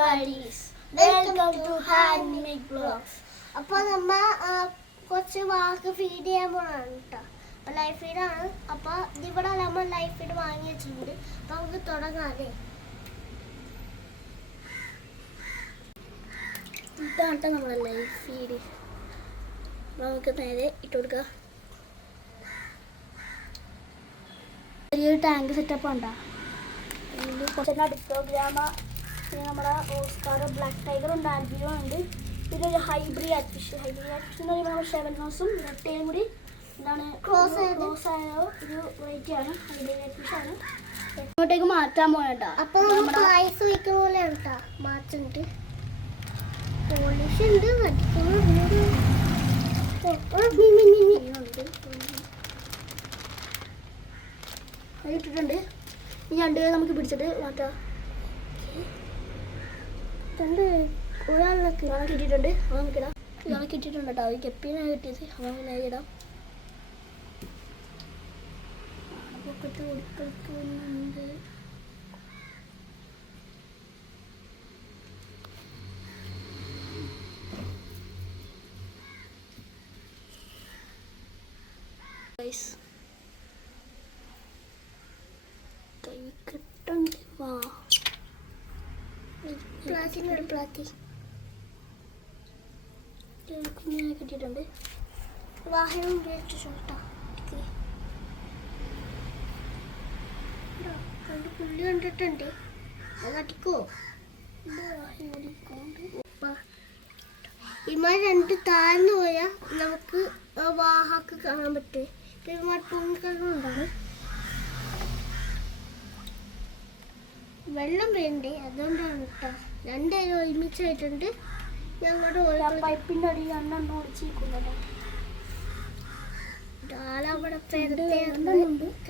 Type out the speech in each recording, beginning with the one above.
buddies. Welcome to Handmade Vlogs. അപ്പോൾ നമ്മ കുറച്ച് വാക്ക് ഫീഡ് ചെയ്യാൻ പോകണം കേട്ടോ. അപ്പോൾ ലൈഫ് ഫീഡാണ്. അപ്പോൾ ഇവിടെ നമ്മൾ ലൈഫ് ഫീഡ് വാങ്ങി വെച്ചിട്ടുണ്ട്. അപ്പോൾ നമുക്ക് തുടങ്ങാതെ. ഇതാണ് നമ്മുടെ ലൈഫ് ഫീഡ്. നമുക്ക് നേരെ ഇട്ട് കൊടുക്കുക. ചെറിയൊരു ടാങ്ക് സെറ്റപ്പ് ഉണ്ടോ? ഇതിൽ കുറച്ച് ഡിസ്കോഗ്രാമ, പിന്നെ നമ്മുടെ ഓസ്കാർ, ബ്ലാക്ക് ടൈഗർ ഉണ്ട്, ആൽബിനോ ഉണ്ട്, പിന്നെ ഒരു ഹൈബ്രിഡ് ഫിഷ് എന്ന് പറയുമ്പോൾ നമ്മുടെ ഷെവൻ നോസും റെട്ടയും കൂടി എന്താണ് ക്രോസ് ആയ ഒരു വെറൈറ്റി ആണ്. ഹൈബ്രിഡ് ഫിഷ് ആണ്. ഇങ്ങോട്ടേക്ക് മാറ്റാൻ പോകണ്ട. അപ്പോൾ നമ്മൾ ഐസ് വയ്ക്കുന്ന പോലെ കേട്ടോ മാറ്റുന്നുണ്ട്. പോളിഷ് ഉണ്ട്, ഇട്ടിട്ടുണ്ട്. ഈ രണ്ട് നമുക്ക് പിടിച്ചിട്ട് മാറ്റാം. ഒരാളൊക്കെ കിട്ടിയിട്ടുണ്ട്. അത് നമുക്കിടാം. ഇയാളെ കിട്ടിയിട്ടുണ്ട് കേട്ടോ. അത് കെപ്പിനാണ് കിട്ടിയത്. അത് നമുക്ക് നേരെ ഇടാം. പൊക്കത്ത് കൊടുക്കുന്നുണ്ട്. കിട്ടിയിട്ടുണ്ട്. വാഹനം ഉപയോഗിച്ചിട്ടോ. പുള്ളി കണ്ടിട്ടുണ്ട്. അത് കട്ടിക്കോ ഇമാർ രണ്ട് താഴ്ന്നു പോയാൽ നമുക്ക് വാഹക്ക് കാണാൻ പറ്റും. ഇമാർ പൊങ്ങിക്കാണുണ്ടാണ്. വെള്ളം വേണ്ടേ, അതുകൊണ്ടാണ് കേട്ടോ. രണ്ടുപേരും ഒരുമിച്ചായിട്ടുണ്ട്. ഞങ്ങളുടെ പൈപ്പിൻ്റെ അടിയിൽ രണ്ടെണ്ണം ഒളിച്ചിരിക്കുന്നുണ്ടോ? ധാരാളം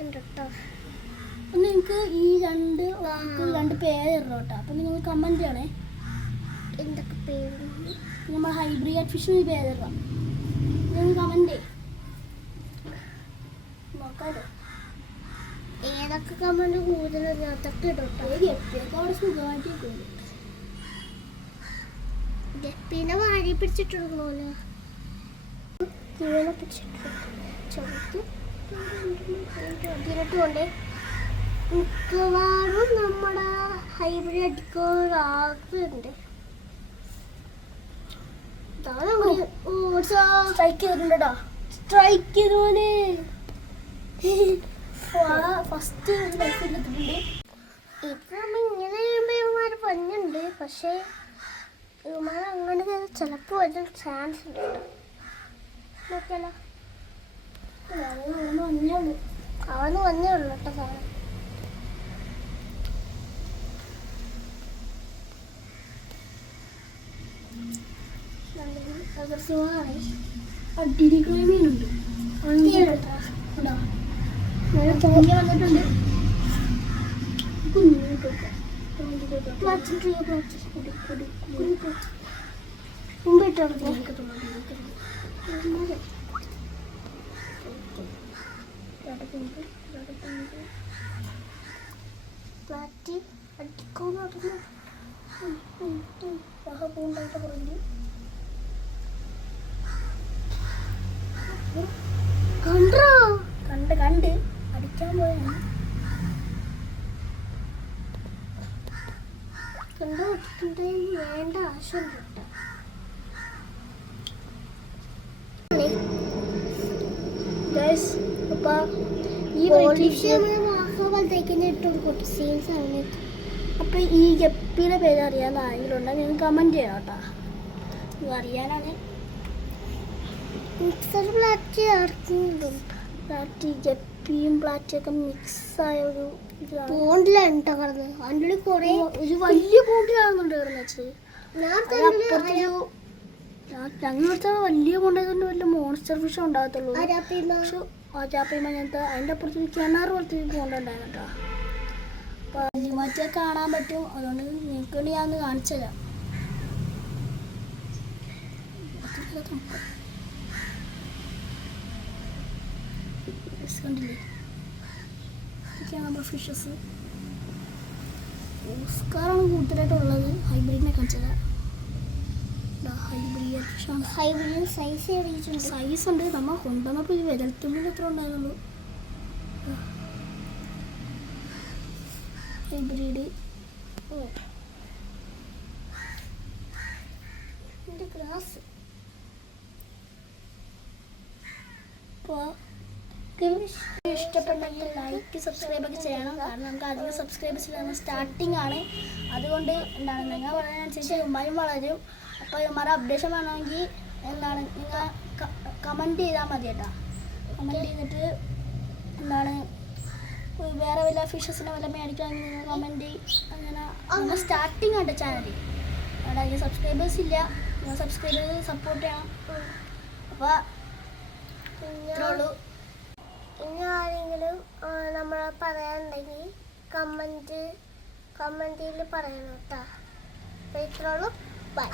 കേട്ടോ. ഒന്ന് നിങ്ങൾക്ക് ഈ രണ്ട് പേര് ഇടണം കേട്ടോ. അപ്പം നിങ്ങൾ കമൻറ്റ് ചെയ്യണേ എന്തൊക്കെ പേര്. നമ്മൾ ഹൈബ്രിഡ് ഫിഷിന് പേര് ഇടാം. നിങ്ങൾ കമൻറ്റ് നോക്കാമല്ലോ. ഏതൊക്കെ കമൻറ്റ് കൂടുതൽ അതൊക്കെ ഇടട്ടോ. ഗപ്പിയൊക്കെ അവിടെ സുഖമായിട്ടിരിക്കുന്നു. ഗപ്പീനെ വാരി പിടിച്ചിട്ടുണ്ടല്ലോ. ഇവനെ പിടിച്ചിട്ടുണ്ട്. ഇതിലിട്ടുകൊണ്ട് മിക്കവാറും നമ്മുടെ ഹൈബ്രിഡ് അടിക്കുന്നുണ്ട്. സ്ട്രൈക്ക് ചെയ്തിട്ടുണ്ടോ? സ്ട്രൈക്ക് ചെയ്തോനെ ഫസ്റ്റ് എടുത്തിട്ടുണ്ട്. ഇത് ഇങ്ങനെ പഞ്ഞുണ്ട്. പക്ഷേ ഇവന്മാർ അങ്ങനെ ചിലപ്പോൾ വരാൻ ചാൻസ് ഉണ്ട്. നോക്കിയാലോ, അവന്ന് വന്നേ ഉള്ളു കേട്ടോ സാധനം. അടിയിലേക്കുള്ള മീനുണ്ട്. വന്നിട്ടുണ്ട്. കണ്ട് അടിക്കാൻ പോയാണ്. വേണ്ട ആവശ്യമുണ്ട് കേട്ടോ. അപ്പൊ ഈ ഗപ്പിയുടെ പേര് അറിയാൻ ആരെങ്കിലും ഉണ്ടെങ്കിൽ നിങ്ങൾ കമന്റ് ചെയ്യണം കേട്ടോ. ഇത് അറിയാനാണ്. മിക്സർ പ്ലാറ്റി ഗപ്പിയും പ്ലാറ്റിയൊക്കെ മിക്സായ ഒരു പോണ്ടിലാണ് കേട്ടോ കിടന്നത്. അതിൻ്റെ കുറേ ഒരു വലിയ പോണ്ടിലാണെന്നുണ്ട് കിടന്നത്. ഞങ്ങളുടെ വലിയ പോണ്ടായതുകൊണ്ട് വലിയ മോൺസ്റ്റർ ഫിഷ് ഉണ്ടാകത്തുള്ളൂ. ആചാപ്പയും അങ്ങനത്തെ അതിൻ്റെ അപ്പുറത്ത് കിണർ പോലത്തെ പോണ്ടുണ്ടായിരുന്നു കേട്ടോ. അപ്പോൾ വലിയമാറ്റിയെ കാണാൻ പറ്റും. അതുകൊണ്ട് നിങ്ങൾക്ക് വേണ്ടി ഞാൻ ഒന്ന് കാണിച്ചു തരാം. കണ്ടില്ലേ, ഇതൊക്കെയാണ് നമ്മുടെ ഫിഷസ്. ഓസ്കാറാണ് കൂടുതലായിട്ടുള്ളത്. ഹൈബ്രിഡിനെ കാണിച്ചത് ഹൈബ്രിഡ് ഫിഷാണ്. ഹൈബ്രിഡ് സൈസ് എഴുതിയിട്ടുണ്ട്. സൈസ് ഉണ്ട്. നമ്മൾ കൊണ്ടുവന്നപ്പോൾ ഇത് വിരൽത്തുമ്പിൽ എത്ര ഉണ്ടായിരുന്നുള്ളൂ. ഹൈബ്രിഡ് ഗ്ലാസ് അപ്പോൾ ഇഷ്ടപ്പെട്ടെങ്കിൽ ലൈക്ക് സബ്സ്ക്രൈബ് ഒക്കെ ചെയ്യണം. കാരണം നമുക്ക് അധികം സബ്സ്ക്രൈബേഴ്സ് ഇല്ലാതെ സ്റ്റാർട്ടിങ് ആണ്. അതുകൊണ്ട് എന്താണ് നിങ്ങൾ പറയുന്നതനുസരിച്ച് ഇവന്മാരും വളരും. അപ്പോൾ ഇവന്മാരെ അപ്ഡേഷൻ വേണമെങ്കിൽ എന്താണ് നിങ്ങൾ കമൻറ്റ് ചെയ്താൽ മതി കേട്ടോ. കമൻറ്റ് ചെയ്തിട്ട് എന്താണ് വേറെ വല്ല ഫിഷസിനെ വല്ല മേടിക്കണമെങ്കിൽ നിങ്ങൾ കമൻറ്റ് അങ്ങനെ. നമ്മൾ സ്റ്റാർട്ടിങ് ആണ് ചാനൽ. അവിടെ അധികം സബ്സ്ക്രൈബേഴ്സ് ഇല്ല. നിങ്ങൾ സബ്സ്ക്രൈബ് ചെയ്ത് സപ്പോർട്ട് ചെയ്യണം. അപ്പോൾ ഇത്രേ ഉള്ളൂ. ഇനി ആരെങ്കിലും നമ്മളെ പറയാനുണ്ടെങ്കിൽ കമൻറ്റിൽ പറയണം കേട്ടോ. അപ്പോൾ ഇത്രേ ഉള്ളൂ. ബൈ.